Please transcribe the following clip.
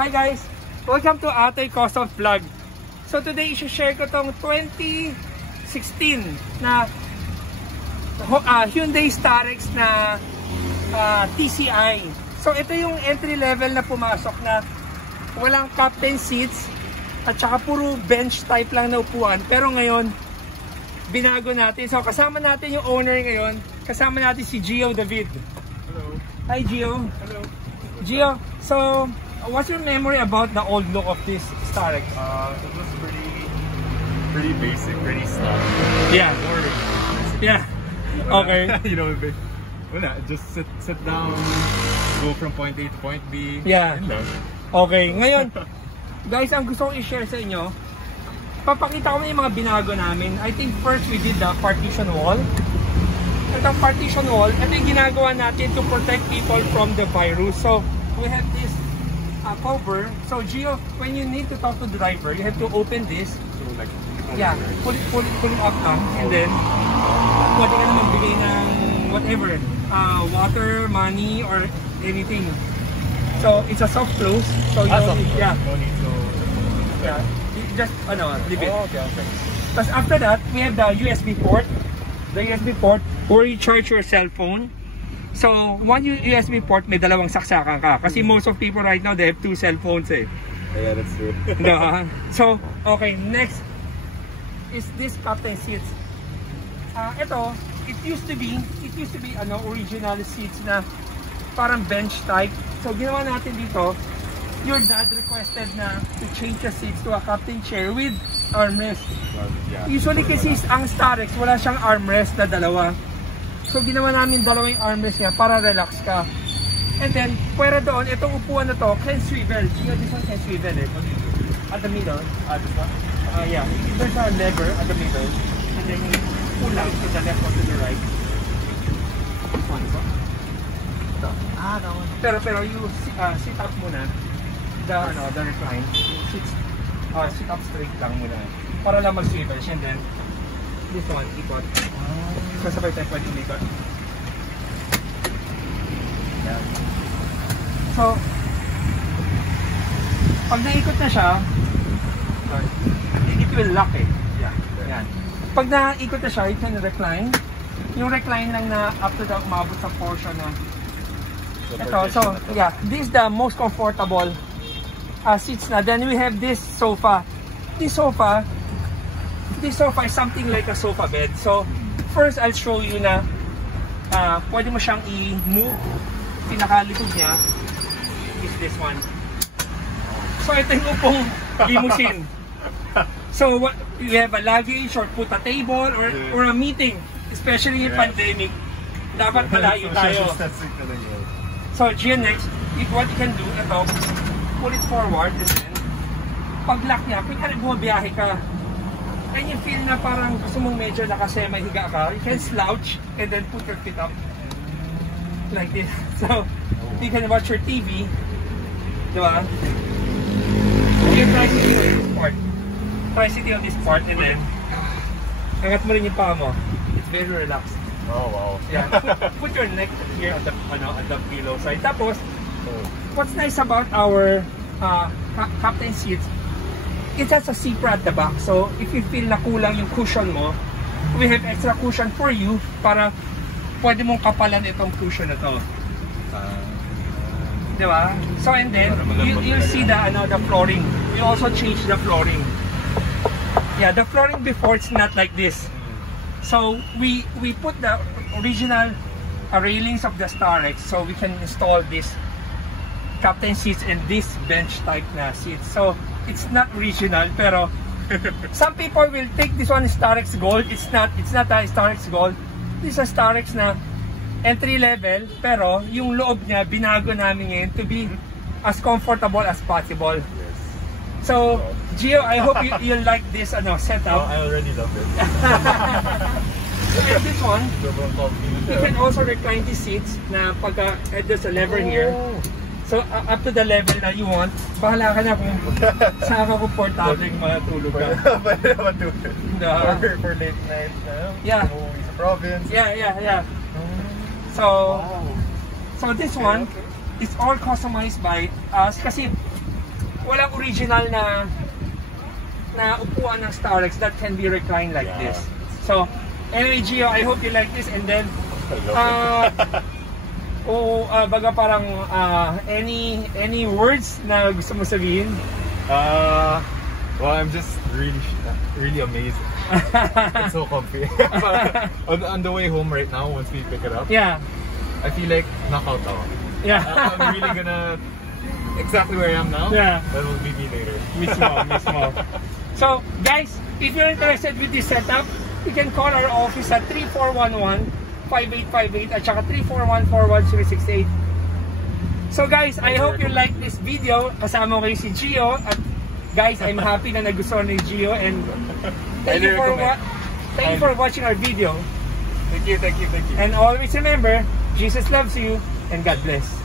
Hi guys! Welcome to Atoy Custom Vlog. So today, i-share ko tong 2016 na Hyundai Starex na TCI. So ito yung entry level na pumasok na walang captain seats at saka puro bench type lang na upuan. Pero ngayon, binago natin. So kasama natin yung owner ngayon. Kasama natin si Gio David. Hello. Hi Gio. Hello. Gio, so what's your memory about the old look of this Starex? It was pretty basic, pretty stock. Yeah. Boring. Yeah. Okay. You know, just sit down, go from point A to point B. Yeah. And Okay. Ngayon, guys, ang gusto kong i-share sa inyo, papakita ko na yung mga binago namin. I think first we did the partition wall. Itong partition wall, ito yung ginagawa natin to protect people from the virus. So, we have this cover. So, Gio, when you need to talk to the driver, you have to open this. so like, Yeah, pull it up lang. And then, pwede ka na magbigay ng whatever. Water, money, or anything. So, it's a soft close. So, you don't need, yeah. No need to. Yeah. Just, leave it. Oh, okay. Plus, after that, we have the USB port. The USB port where you charge your cell phone. So, one USB port, may dalawang saksakan ka. Kasi most of people right now, they have two cell phones eh. Yeah, that's true. No, so, okay, next is this captain seats. Ito, it used to be original seats na parang bench type. So, ginawa natin dito, your dad requested na to change the seats to a captain chair with armrest. Yeah. Usually kasi ang Starex, wala siyang armrest na dalawa. So ginawa namin dalawang armrest niya para relax ka. And then, pwera doon, itong upuan na to, can swivel. You know, this one can swivel eh. At the middle. This one? Yeah. There's a lever at the middle. And then you pull out to the left or to the right. This one, so. That one. Pero you sit up muna. The recline. Sit up straight lang muna. Para lang mag-swivel siya. And then, this one, ikot. Kasabay tayo pwede umikot. Yeah. So, pag naikot na siya, it will lock eh. Yeah. Yan. Pag naikot na siya, you can recline. Yung recline lang na up to the umabot sa portion na ito. So, yeah, this is the most comfortable seats na. Then we have this sofa. This sofa is something like a sofa bed. So, first I'll show you na pwede mo siyang i-move. Pinakalikod niya is this one. So, ito yung upong limousine. So, you have a luggage or put a table or a meeting, especially in pandemic. Dapat malayo tayo. So, Gio, next, what you can do, ito, pull it forward, and then, pag-lock niya, pag bumabiyahe ka, and you feel na parang gusto mong medyo nakasema higa ka, you can slouch, and then put your feet up, like this. So, you can watch your TV, diba? You try sitting on this part. Try sitting on this part, and then, angat mo rin yung paa mo. It's very relaxed. Oh, wow. Yeah. Put your neck here at the pillow side. Tapos, what's nice about our captain seats, it has a zipper at the back. So, if you feel na kulang yung cushion mo, we have extra cushion for you para pwede mong kapalan itong cushion na to. Diba? So, and then, you'll see the flooring. You also change the flooring. Yeah, the flooring before, it's not like this. So we put the original railings of the Starex so we can install this captain seats and this bench type na seats. So it's not original, pero some people will take this one Starex Gold. It's not a Starex Gold. This is a Starex na entry level, pero yung loob niya binago namin ngayon to be as comfortable as possible. So, Gio, I hope you'll like this setup. Oh, I already love it. And this one, you can also recline the seats na pagka there's a lever here. So, up to the level na you want. Bahala ka na kung saan ka komportable matulog ka. Pwede matulog. For late night. Yeah. Uwi sa province. Yeah. So this one is all customized by us kasi walang original na upuan ng Starex that can be reclined like this. So, anyway, Gio, I hope you like this, and then baga parang any words na gusto mo sabihin? Well, I'm just really amazed. It's so comfy. on the way home right now, once we pick it up, Yeah. I feel like knockout ako. Yeah. I'm really gonna exactly where I am now. Yeah. That will be me later. Mismo. So, guys, if you're interested with this setup, you can call our office at 3411-5858 at saka 341-41368. So guys, I hope you like this video. Kasama ko kayo si Gio. At guys, I'm happy na nagustuhan ni Gio. And thank you for watching our video. Thank you. And always remember, Jesus loves you and God bless.